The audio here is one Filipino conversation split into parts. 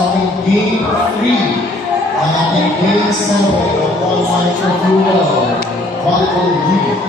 ating Game 3. Ang ating Game 7 of One Microfuel Volleyball League.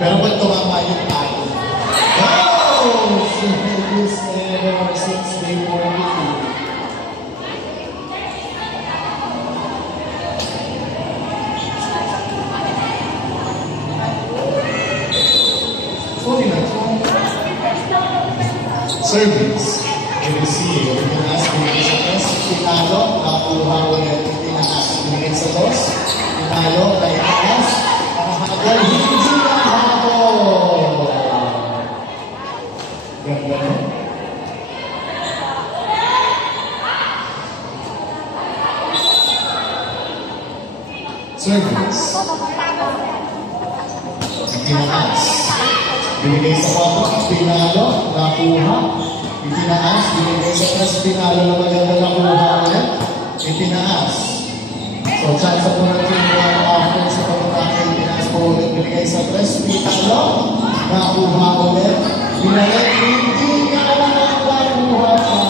Pero pag tumama yung tayo. Wow! Service and 6 day 42. Service. Receive. We can ask binigay sa dos. Pinalo. Nakuha ulit. Tinaas. Binigay sa dos. Pinalo. Tinaas. Nakahagal. Hindi na habol. Ganda mo. Service. Tinaas. Binigay sa 4, pinalo, nakuha. Itinaas, binigay sa 3, pinalo na maganda nakuha ulit. Itinaas. So, chance po natin yung offense sa pagkakakay. Itinaas po ulit, binigay sa 3, pinalo, nakuha ulit. Binigay, hindi nga lang nakuha pa.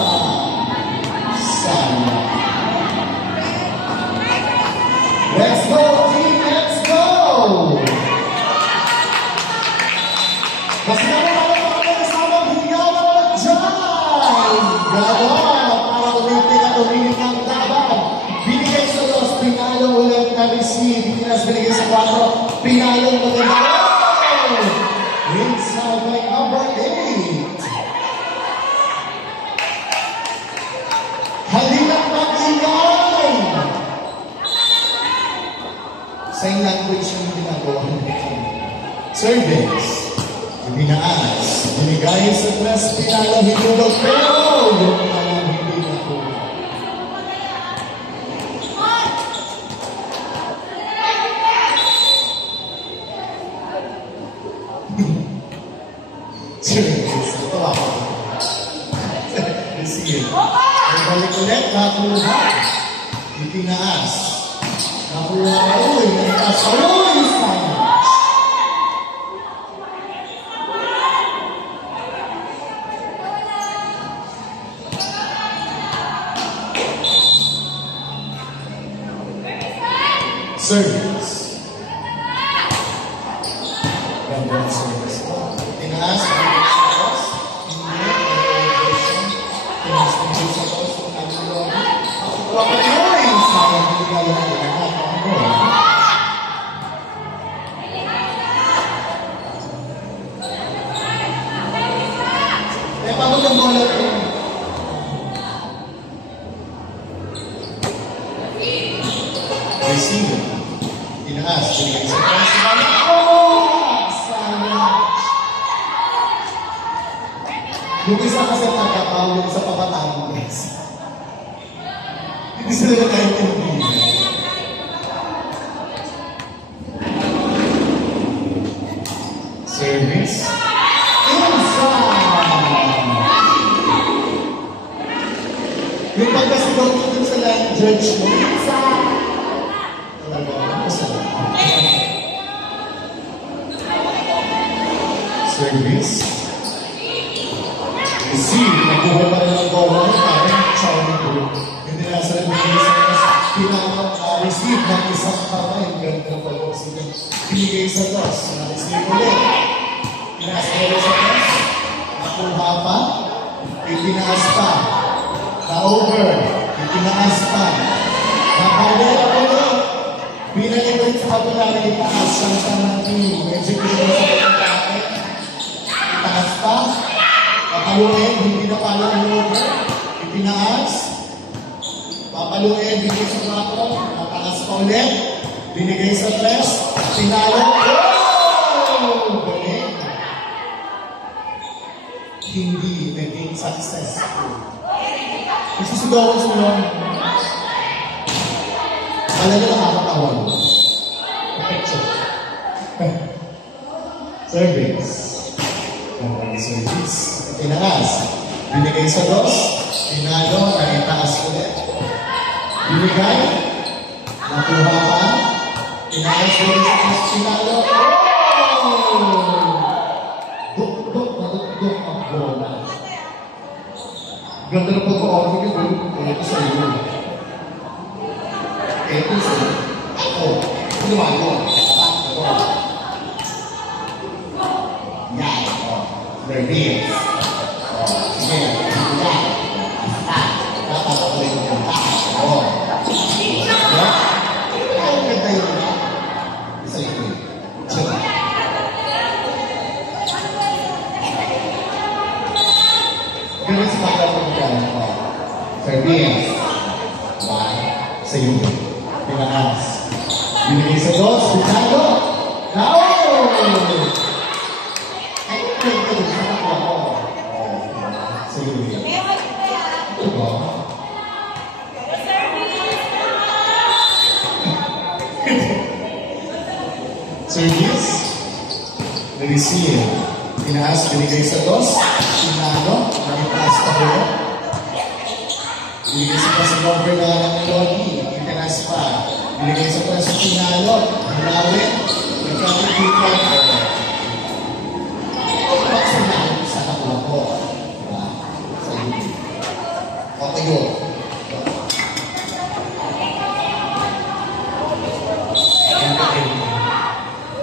Sana. Let's go, team! Let's go! Kasi naman ako kasama hiyaw na mag-dyan! Gano'n! Para ulitin at ulitin ang daban. Binigay sa 2, pinalo ulit na receive. Itinas binigay sa 4, pinalo maganda. Inside by number 8. Halina't mag-ingay! Sign language yung ginagawa nito. Service. Binaas, binigay sa 3, pinalo, hinulog, pero yung talang hindi nakuha. Service, ito ako. Receive. Balik ulit, nakuha. Itinaas. Nakuha, uy, nagtaas, uy, sayang. Service. Ganda ng service ko. Tinaas, tinaas, tinaas, tinaas, nakuha pa yun! Sayang hindi ka lang lahat. Eh, paano ng bola ito? Receive. Tinaas, binigay sa principal. Oh! Sayang! Yung isa kasi nakatawag sa Pabatangas. Hindi sila na tayo tinubigyan. Service. Inside! Yung pagkasigaw ko dun sa line judge mo, inside! receive ng isang kamay. Ganda pa po sila. Binigay sa dos. Na-receive ulit. Pinasalo sa dos. Nakuha pa. Itinaas pa. Na-over. Itinaas pa. Napagay ulit. Binalik ulit sa kapulari. Itaas ang sanang team. Execution sa kapulari. Itaas pa. Papaluin. Hindi na pala ang over. Itinaas. Papaluin. Binigay sa plato. Nataas pa ulit. Binigay sa tres. Tinalo. Oh! Galing. Hindi naging successful. Isisigawan sa mga alam nyo nakakatawan. Service. Service. Itinaas. Binigay sa dos. Tinalo. Naitaas ulit. Binigay. Nakuha pa. Tinaas ulit sa dos. Tinalo. Duk ang bola. Ganda na pagka-order ka doon. Ito sa iyo. Ito sa iyo. Ako. Ito naman ko. Ito. Yan. Reveal. Sige. Yan. Dapat ako yung kanta. Oo. Ang ganda yun. Isa ito. Sige. Ganun sa mga pagkakaan ko. Service. Sa iyo. Pinakas. Binigay sa dos. Pinalo. Now! Ay, ito yung sa kapwa ko. Sa iyo. Ito ba? Service. Receive. Pinakas. Binigay sa dos. Pinalo. Nakitaas pa ko. Binigay sa number na ng Lodi. Itanas pa. Binigay sa preso Pinalo. Hinawin. Nagkakitipan. Bakit sa namin sa kapwa ko? Sa iyo. Okay yun.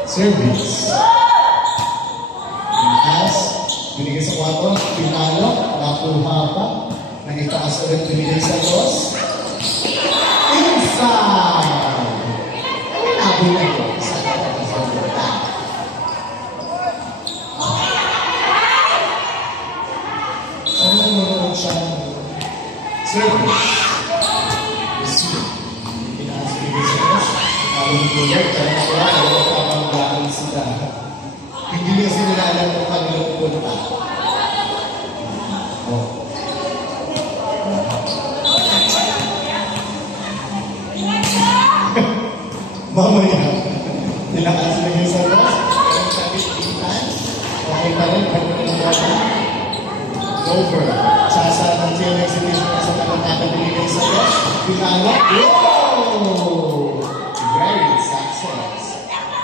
Service. Binigay sa 4, Pinalo, nakuha pa, nagitaas ulit, binigay sa 2. Inside! Ano nabi na yun? Isa na ito sa buta. Ano nanonood siya? Service. Receive. Pinaas, binigay sa 2. Alam mo ulit, kaya nakuha, alam mo pamanggaan sila. Hindi kasi nila alam kung kanilang punta. Mamaya, nilakas na yung sa dos. Ang sabi pintan. Okay pa rin, over. Sasa ng team exhibition sa pagkakata binigay sa dos. Pinalo. Whoa! Very success.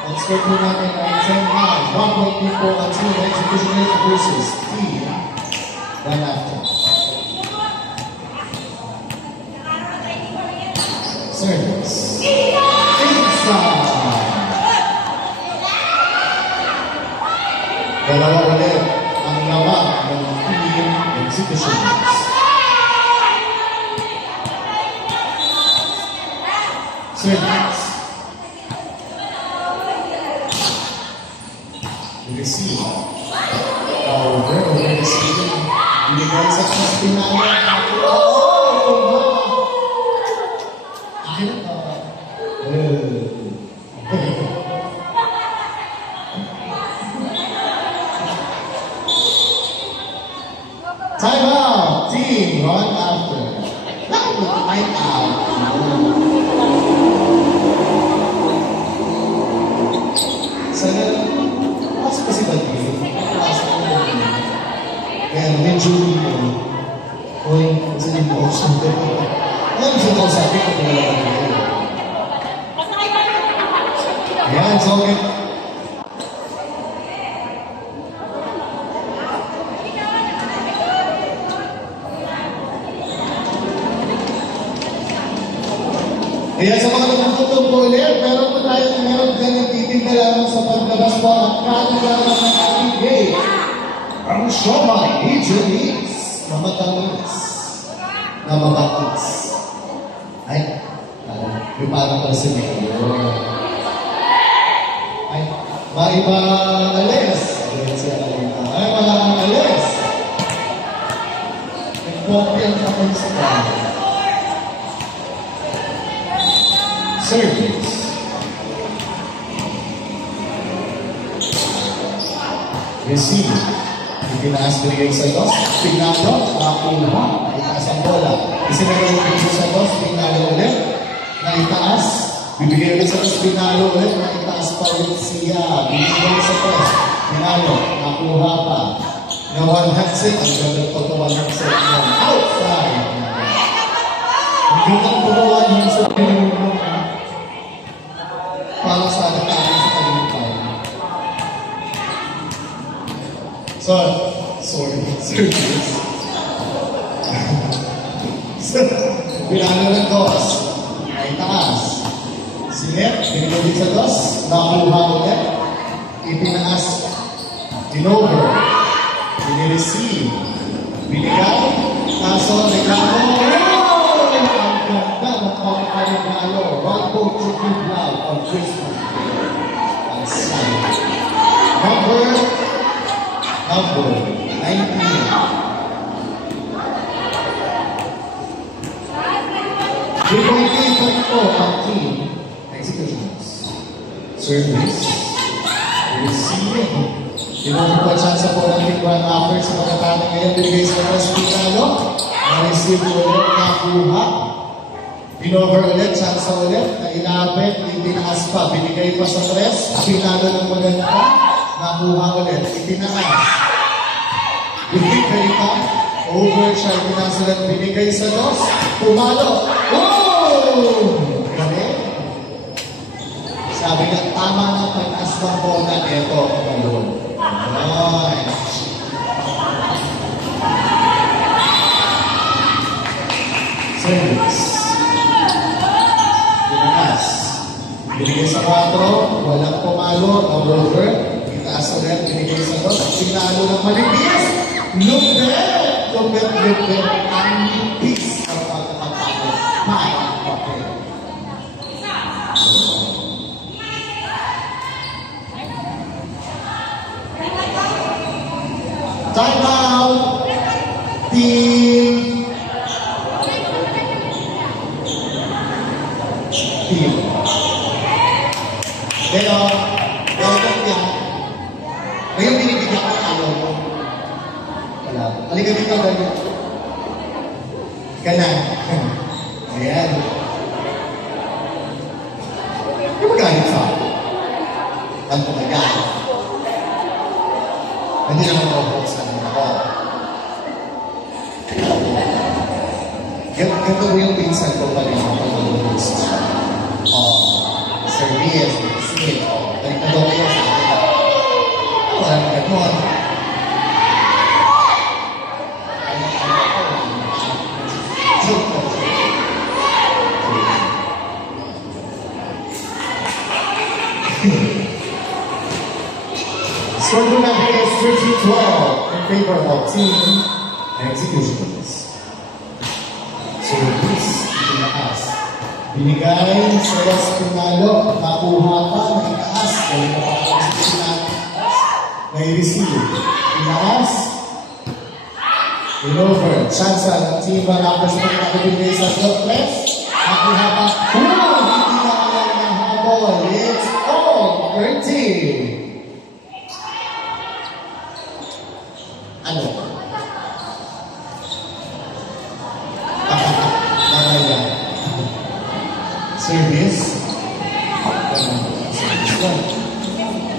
Ang score po natin ay 10-9. 1 point po ang team exhibition versus team one after. Service. Inside. Dalawa ulit ang laban ng team exhibitions. Service. Receive. Over receive. Binigay sa Pinalo. Time out. Team one after. Time out. Sana, mas kasi bagay. Kaya medyo dito. Hoy, kasi hindi mo option ko. Ano siya ko sabi ko kung wala ka ngayon? Ayan, so okay. Kaya sa mga natutong po ulit, meron ganyan titignan lamang sa paglabas po at kanilang ng ating game. Ang siomay ni Janice na matamis. Na mabakis. Ay, yung parang pala si Mayor. Ay, maiba alis. Ay, mga alis. Nagpopyan ka po sa kanya. Service. Receive. Ipinaas bigay sa dos. Pignado. Nakuha. Itaas ang bola. Isinagawin dito sa dos. Pignado ulit. Naitaas. Bibigay ulit sa dos. Pignado ulit. Naitaas pa ulit siya. Bibigay sa dos. Pignado. Nakuha pa. Na one hand set. Ang ganda po ito one hand set. Outside. Ang ganda po ito one hand set. Para sa ating sa kalimutan. Service. Pinano ng dos. Ay taas. Sinet, binigay sa dos. Nakuha ulit. Ipinaas. Inover. Binireceive. Binigay. Kaso, reklamo. Ang ganda ng pagkakalagalo. One vote to give love on Christmas. Ang sign. Number 19. Bibigay po ang team. Executions. Service. Receive. Tinong po chance po ng team one after sa pagkatapos ngayon. Bibigay sa mga spinalo. Na-receive ulit. Nakuha. Pinover ulit. Chance ulit. Na inapit. Itinaas pa. Binigay pa sa tres. Pinalo ng maganda. Nakuha ulit. Itinaas. Binigay pa. Over siya. Itinaas ulit. Binigay sa dos. Pumalo. Oh! Galing. Sabi nga, tama na pag-as ng bola. Ito, balon. Nice. Service. Tinaas. Binigay sa 4. Walang pumalo. No over. Itaas ulit. Binigay sa dos. Pinalo ng malipis. Lupit. Ang nipis. Ang pagkakapalo. Bye. Okay. Time out. Team. Pero, welcome yan. Ngayon binibigyan ko ng ano mo. Wala. Halika dito, dali. Ganan. Ayan. Yung magalit sa ako. Ang magalit. Hindi naman ako sa mga ako. Ganito mo yung pinsan ko pa rin ako pag-ulit siya. Service, sleep, baliktadok yun sa akin. Walang ganon. Score to number is 13-12 in favor of team executions. Service, itinaas. Binigay sa Los Pinalo, nakuha pa, naitaas. Kaya napakalakas sa pinataas. Nai-receive. Tinaas. Inover. Chance ng team Baracas na nakabigay sa Dotlex. Nakuha pa. Hindi na alam ng habol. It's all 13. Ano? Service.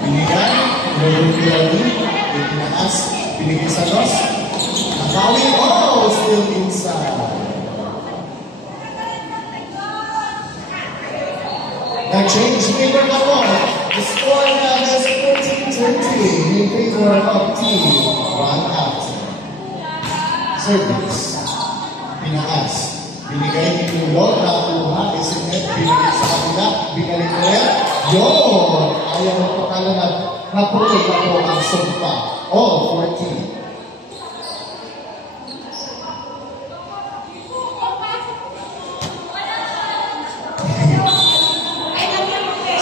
Binigay. Itinaas. Binigay sa dos. Nakawi. Oh! Still inside. Nag-change favor na po. The score now is 14-20 in favor of team one out. Service. Pinaas. Binigay ni Tulo, nakuha, isinet, binigay sa kanila, binalik ulit. Yun! Ayaw mo po kalanag. Napuloy na po ang sumpa. Oh, 14.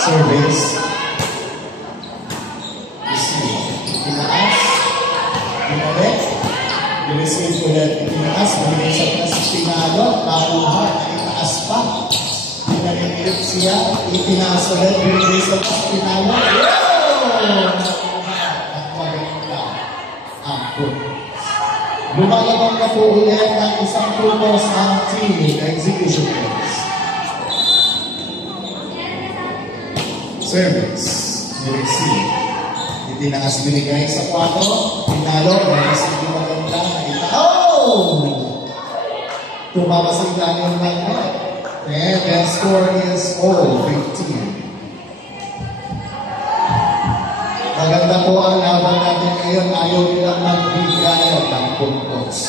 Service. Receive. Itinaas. Binalik. I-receive ulit. Itinaas. Binigay sa taas. Tinalo. Nakuha. Itaas pa. Binalik siya. Itinaas ulit. Binigay sa taas. Tinalo. Nakuha. At maganda. Ang purpose. Lumalabang na po ulit ang isang purpose ang team execution phase. Service. Receive. Itinaas binigay sa 4. Tinalo. Receive yung maganda. Oh! Tumama sa ilalim ng net. And the score is 15. Maganda po ang laban natin ngayon. Ayaw nilang magbigay ng puntos.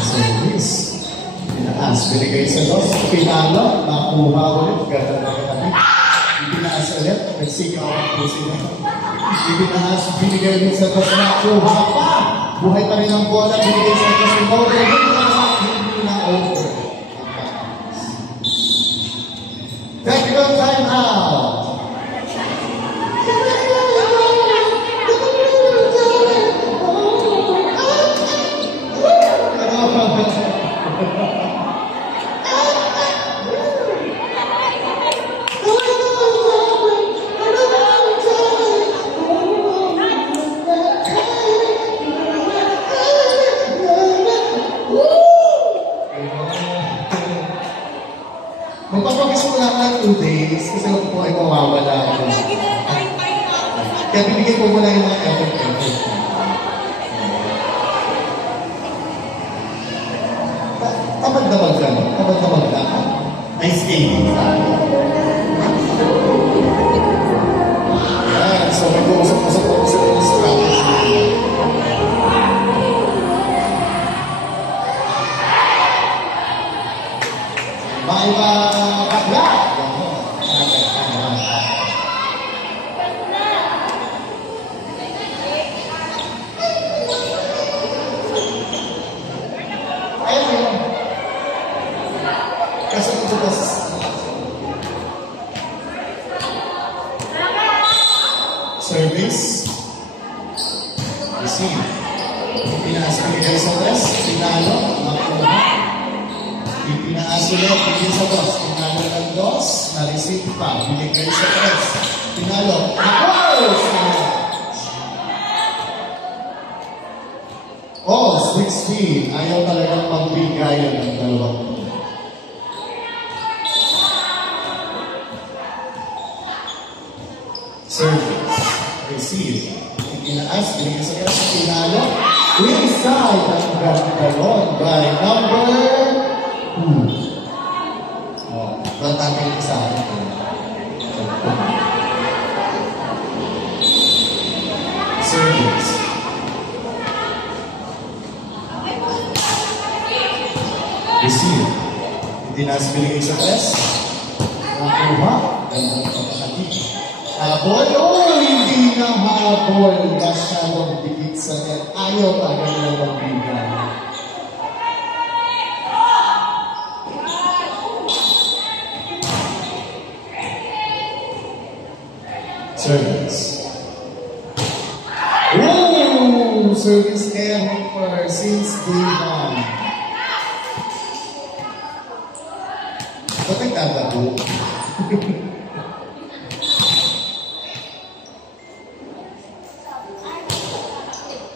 Service. Tinaas. Binigay sa dos. Pinalo. Nakuha ulit. Ganda na kami. Ibinaas ulit. Nagsikaw ang pusin na. Ibinaas. Binigay ulit sa dos. Nakuha pa. Buhay pa rin ang bola. Binigay sa dos. Hindi na over. Technical time out. Magpapagis mo lang ng 2 days kasi ako po ay mawawala. Kaya bibigyan ko muna yung mga effort. Tamad-damag ka. Tamad-damag ka. Ay, skating tayo. Yan. So, may kumusap-usap ako sa mga strategy. Maiba bakla. Ayun. Kasi ito kasi service. Receive. Pinaas binigay sa tres. Pinalo. Makuha. Ipinaas ulit, bigay sa dos. Pinalo ng dos, na-receive pa. Binigay sa tres. Pinalo. Oh, 16. Ayaw talagang magbigayan ng dalawang. Service. Receive. Ipinaas, binigay sa tres. Pinalo. Inside ang gagawin by number 2. Oh, matanggal ko sa akin. Service. Receive. Itinaas binigay sa tres. Nakuha. Ganda ng pagkakati. Habol. Oh, hindi na habol. Masyadong dikit sa net. Ayaw tayo na magbigay. Service. Ooh, service error since day 1. Ba't nagtatago?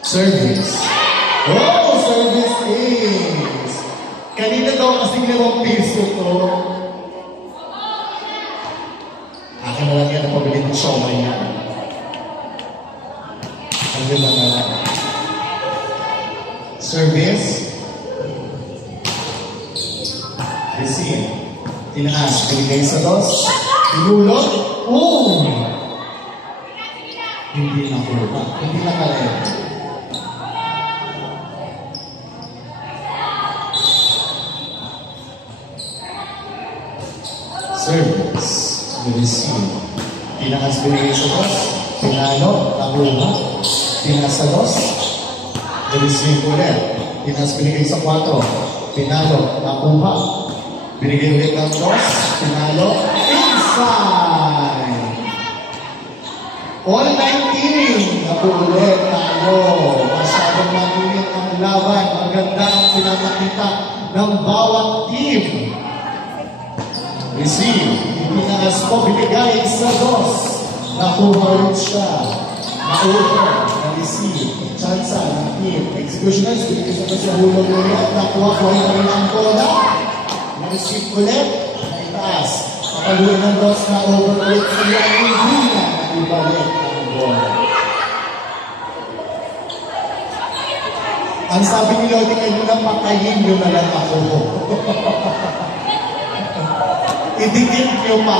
Service. Oh, service is. Kanina daw kasing 5 piso to. Akin na lang yan ang pabili ng siomay yan. Ang ganda nga lang. Service. Receive. Tinaas. Binigay sa dos. Tinulog. Oh! Hindi na po nakuha. Hindi nakalero. Service. Receive. Tinaas binigay sa dos. Pinalo. Nakuha. Tinaas sa dos. Receive ulit. Tinaas binigay sa 4. Pinalo. Nakuha. Binigay ulit ng dos. Pinalo. Inside. All 19. Nakuulit tayo. Masyadong magulit ang laban. Maganda ang pinapakita ng bawat team. Receive. Itinaas po, binigay sa dos. Nakuha rin siya. Na-over. Na-receive. Chance ng team. Executioners, binigay sa sa hulog ulit. Nakuha po rin rin ang bola. Na-receive ulit. Na-itaas. Pakaluin ng dos. Na-over ulit sila. Hindi na ibalik ang bola. Ang sabi ni Lodi kanina, patayin nyo na lang ako. Idikit nyo pa.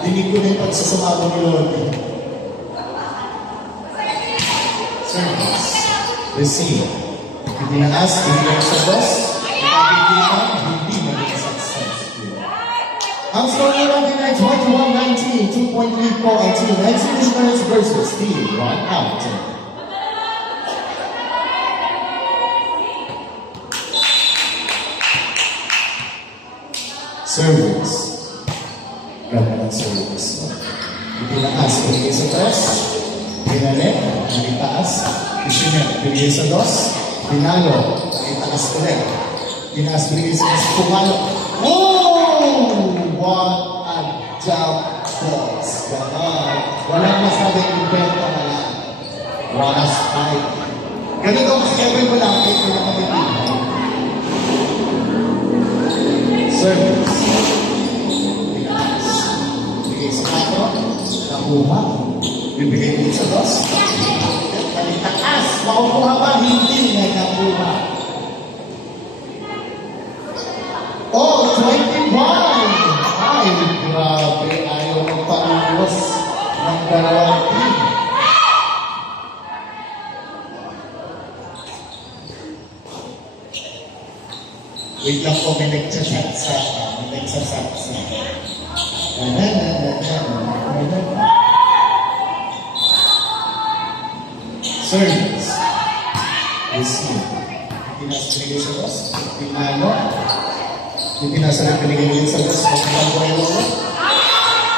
Dinig ko na yung pagsasama ni Lodi. Service. Receive. Itinaas, binigay sa dos. Hindi maging successful. Ang score nila tonight, 21-19. 2-point lead po ang team Executioners versus team 1 out. Service. Ganda ng service. Itinaas, binigay sa dos. Pinalik, nalitaas. Isinip, binigay sa dos. Pinalo, nalitaas ulit. Tinaas, binigay sa dos. Pumalo. Oh! What a jump balls. Walang masabing invento na lang. What a spike. Ganun daw kasi Kevin mo lang. Ito na kami dito. Service. Tinaas. Bigay sa 4. Nakuha. Bibigay din sa dos. Talitaas. Makukuha ba? Hindi na nakuha. Oh, 21! Ay, grabe. Ayaw ng panilos ng dalawang team. Wait lang po, may nagsasaksa. Service. Receive. Pinasbigay sa dos. Pinalo. Yung pinasa rin pinigay sa dos.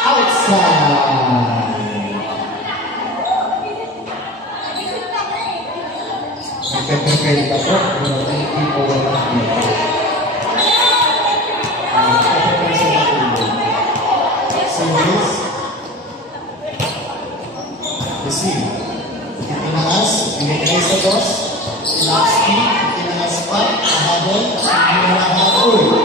Outside. Nagpe-prepare ka po. Hindi po wala dito. Service. Receive. Itinaas. Pinigay sa dos. Tinaas speed. Itinaas pa. Habol. Habol.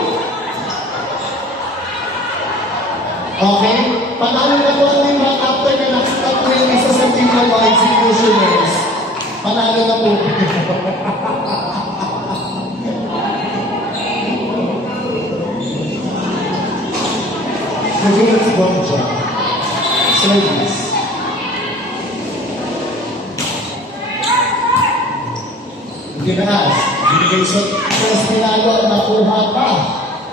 Okay? Panalo na po ang team after na nakastop po yung isa sa team ng mga Executioners. Panalo na po. Service one job. Service. Itinaas. Binigay sa Pinalo. Nakuha pa.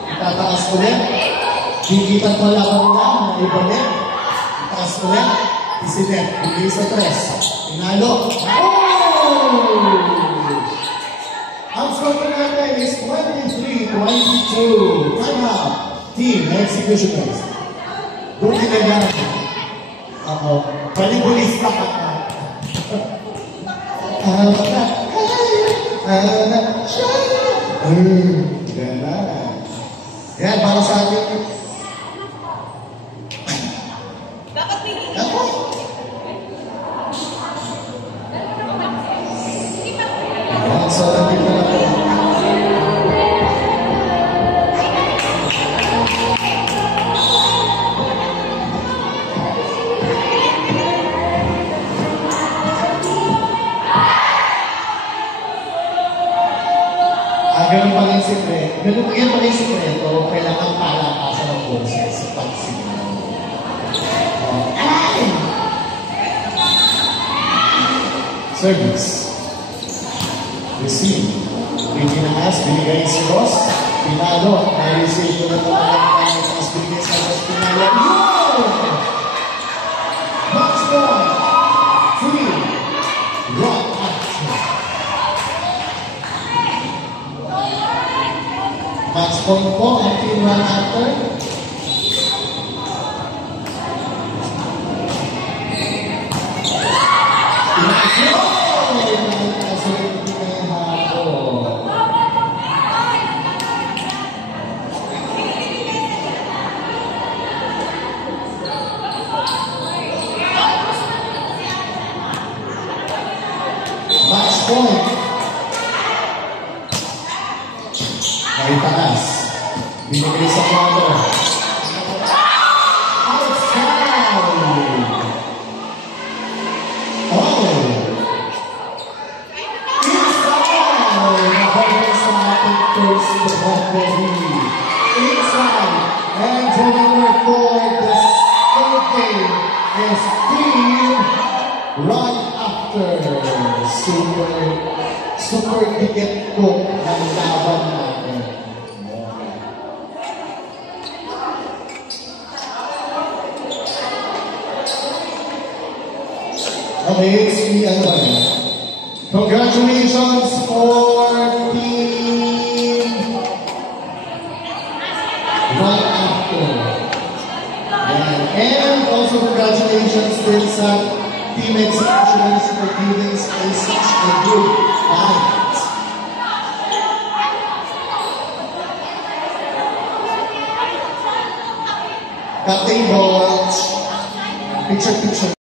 Itataas ulit. Higitan ko labang lang, naibalik. Itaas ulit. Isinip. Bigay sa 3. Pinalo. Oh! Ang score ko natin is 23-22. Time out. Team Executioners. Buti na yan. Ako. Palibulista ka na. Ganda. Yan, para sa atin. Dapat may Ako. Yan, so nandito na po. Ganun pala yung sikreto. Ganun yan pala yung sikreto. Kailangan palakasan ng boses sa pagsigaw. Service. Receive. Itinaas, binigay si Ross. Pinalo. Na-receive ko na ito tapos binigay sa Ross. Pinalo. Yun! Match point. 3. Run action. Match point po ang team run after. Match point. May taas. Binigay sa kwadro. Outside. Oh. Inside. Nakawin sa ating first referee. Inside. And the winner for this third game is Team Run After. Super dikit ko ang laban natin. Okay, si ano ba yan? Congratulations for Team Run After. And also congratulations din sa Team Executioners for giving such a good fight. Captain Bolt, picture.